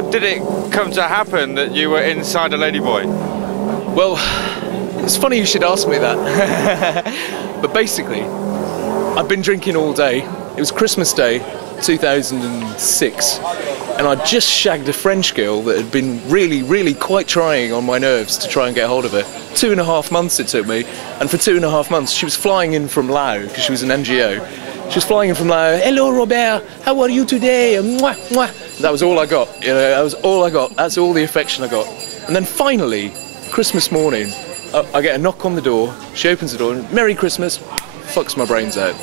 how did it come to happen that you were inside a ladyboy? Well, it's funny you should ask me that. But basically, I've been drinking all day. It was Christmas Day, 2006, and I just shagged a French girl that had been really quite trying on my nerves to try and get hold of her. 2.5 months it took me, and for 2.5 months she was flying in from Laos, because she was an NGO. She was flying in from Laos. Hello Robert, how are you today? Mwah, mwah. That was all I got, you know, that was all I got. That's all the affection I got. And then finally, Christmas morning, I get a knock on the door, she opens the door, and Merry Christmas, fucks my brains out.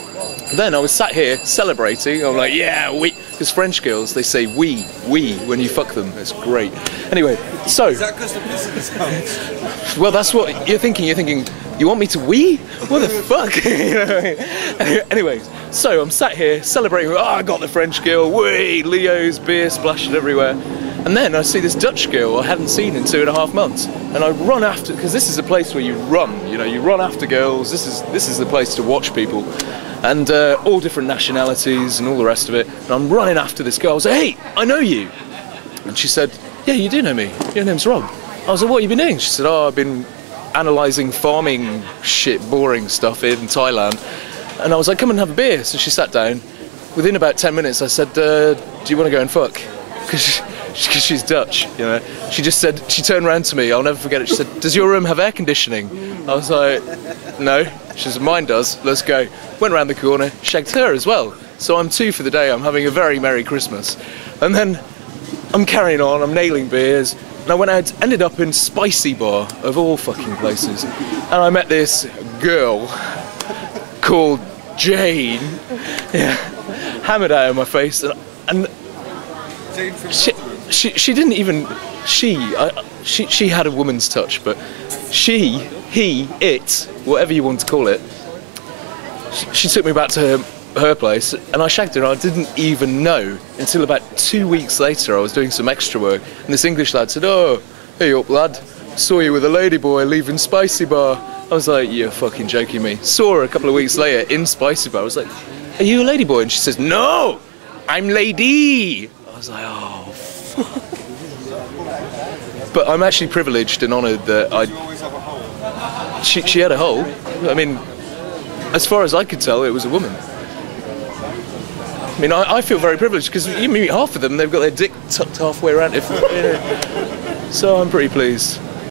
Then I was sat here celebrating. I'm like, yeah, we, because French girls, they say we when you fuck them. It's great. Anyway, so. Is that because the pussy sounds? Well, that's what you're thinking. You're thinking, you want me to wee? What the fuck? You know what I mean? Anyways, so I'm sat here celebrating. Oh, I got the French girl. Wee, Leo's beer splashing everywhere. And then I see this Dutch girl I hadn't seen in 2.5 months, and I run after, because this is a place where you run. You know, you run after girls. This is the place to watch people. And all different nationalities and all the rest of it. And I'm running after this girl. I was like, hey, I know you. And she said, yeah, you do know me. Your name's Rob. I was like, what have you been doing? She said, oh, I've been analysing farming shit, boring stuff in Thailand. And I was like, come and have a beer. So she sat down. Within about 10 minutes, I said, do you want to go and fuck? Because she's Dutch, you know. She just said, she turned around to me, I'll never forget it. She said, does your room have air conditioning? I was like, no. She said, mine does, let's go. Went around the corner, shagged her as well. So I'm 2 for the day, I'm having a very Merry Christmas. And then I'm carrying on, I'm nailing beers. And I went out, ended up in Spicy Bar, of all fucking places. And I met this girl called Jane. Yeah, hammered out of my face. And she didn't even, she had a woman's touch, but she, he, it, whatever you want to call it, she took me back to her place, and I shagged her, and I didn't even know until about 2 weeks later. I was doing some extra work, and this English lad said, oh, hey up lad, saw you with a ladyboy leaving Spicy Bar. I was like, you're fucking joking me. Saw her a couple of weeks later in Spicy Bar. I was like, are you a ladyboy? And she says, no, I'm lady. I was like, oh, fuck. But I'm actually privileged and honoured that she had a hole. I mean, as far as I could tell, it was a woman. I mean, I feel very privileged, because you meet half of them, they've got their dick tucked halfway around. So I'm pretty pleased.